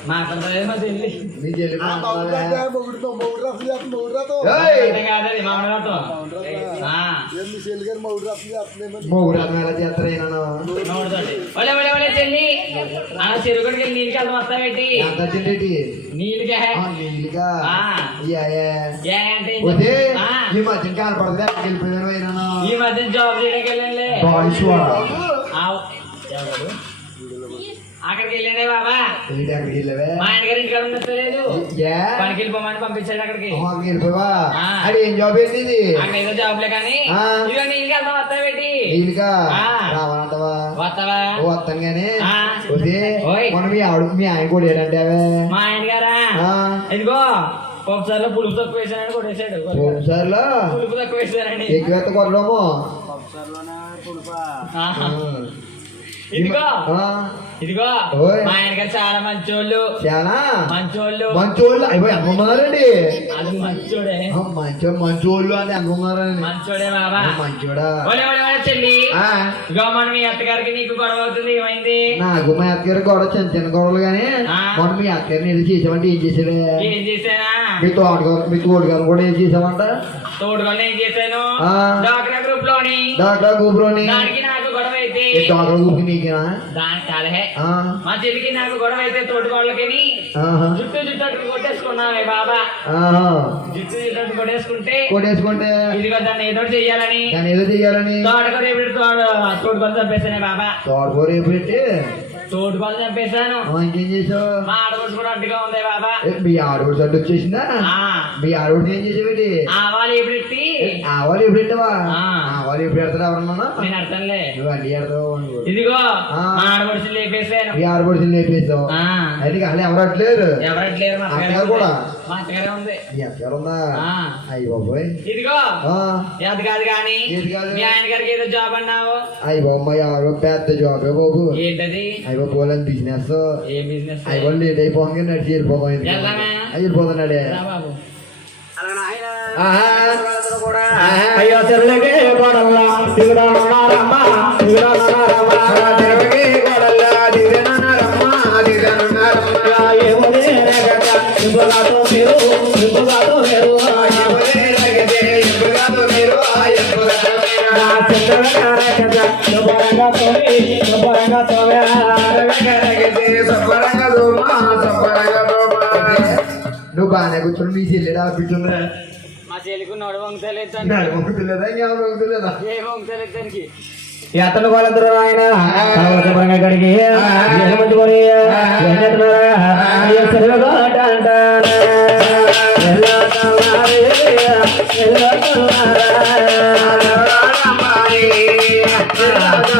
Matur ya Mas ini. Ini jeli matur. Apa udah mau urut mau urut siap mau urut tuh. Hei. Ini enggak ada di mana tuh. Nah. Ya misil kan mau urut siap nih Mas. Mau urut mana dia trainer nama. Mau urut tadi. Oleh oleh oleh jeli. Ah seru kan jeli kan mata beti. Yang Ya nanti. Oke. Ah. Ini macam kan pada job jeli kalian le. Boys wah. ఏ బాబా ఏంటి అక్కడికి వెళ్ళావే మా ఆయనగారు ఇంట్లో ఉండట్లేదు పనికి వెళ్ళిపోమని పంపించాడు అక్కడికి వెళ్ళిపోవా అడి ఏం జాబ్ ఏంటిది ఏదో జాబ్ లే కానీ ఇవన్నీ ఇంకా అంతా వస్తా పెట్టి ఇంకా రావాలంటవా వస్తావా ఓ వస్తాం కానీ మన మీ ఆవిడ మీ మా ఆయన గారా ఇదిగో పొప్పుసార్లో పులుపు తక్కువ వేసాడు కొట్టేశాడు పొప్పుసార్లో పులుపు తక్కువ వేసాడు ఎక్కువ కొట్టడము ఇదిగో మా ఆయనకి చాలా మంచోళ్ళు చాలా మంచోళ్ళు మంచోళ్ళు అయిపోయి అమ్మమ్మారండి అది మంచోడే మంచి మంచోళ్ళు అని అమ్మమ్మారండి మంచోడే బాబా మంచోడా చెల్లి మన మీ అత్తగారికి నీకు గొడవ అవుతుంది ఏమైంది నా మా అత్తగారు గొడవ చిన్న గొడవలు కానీ మనం మీ అత్తగారిని ఏం చేసామంటే ఏం చేసావు ఏం చేసానా మీ తోటగారు మీ కూడా ఏం చేసామంట చేశాను గ్రూప్ లోని డాక్టర్ గ్రూప్ లోని એ તો આ ગડું ભીમી કેરા હે ડાટ કાર હે હા માજેલકી ના ગોડવૈતે ટોટકોાળકેની હા જુટ્ટો જુટ્ટો ગડ ગોટેસકોનાય બાબા હા જીtze ઈ ગડ ગોટેસકોંટે કોટેસકોંટે ઈ ગડાને એતોટ દેયાલની ના એતો દેયાલની તોટકો રે ભીડ તોટકો બાંસ બેસેને બાબા તોટકો રે ભીટે మీ ఆడవాడు సడ్డు వచ్చేసిందా మీ ఆ ఏం చేసేవాడి ఆవాలి ఎప్పుడు ఆవాలి ఎప్పుడు పెడతావా ఎప్పుడు పెడతావు ఆడపడుచు ఆ అది అలా ఎవరట్లేదు ఎవరట్లేదు కూడా ఇదిగో కాదు కానీ ఆయన గారికి ఏదో జాబ్ అన్నావు అయ్యి బొమ్మ పెద్ద జాబ్ ఏంటది ஏதோ போல பிசினஸ் ஐ வந்து டே போங்க நடி ஏர் போங்க ஏர் போங்க ஐயர் போங்க நடி ஆ ஐயா தெருளே போடலாம் சிவரா நாரம்மா சிவரா நாரம்மா தெருளே போடலாம் திவரா நாரம்மா திவரா நாரம்மா ஏமே நகத்த சிவரா தோ மேரு சிவரா தோ மேரு ஏமே நகதே சிவரா தோ மேரு ஆயா बाने को चुन मी जेले डा बिचुन रे मा जेले को नोड बंग तेले तन ना बंग तेले दा या बंग तेले दा ये बंग तेले तन की यातन को अलंदर रायना कावत परंगे कड़ी की ये मंद बोली ये जने तन रे ये सर को डान डान एला तमारे एला तमारे राणा मारे एला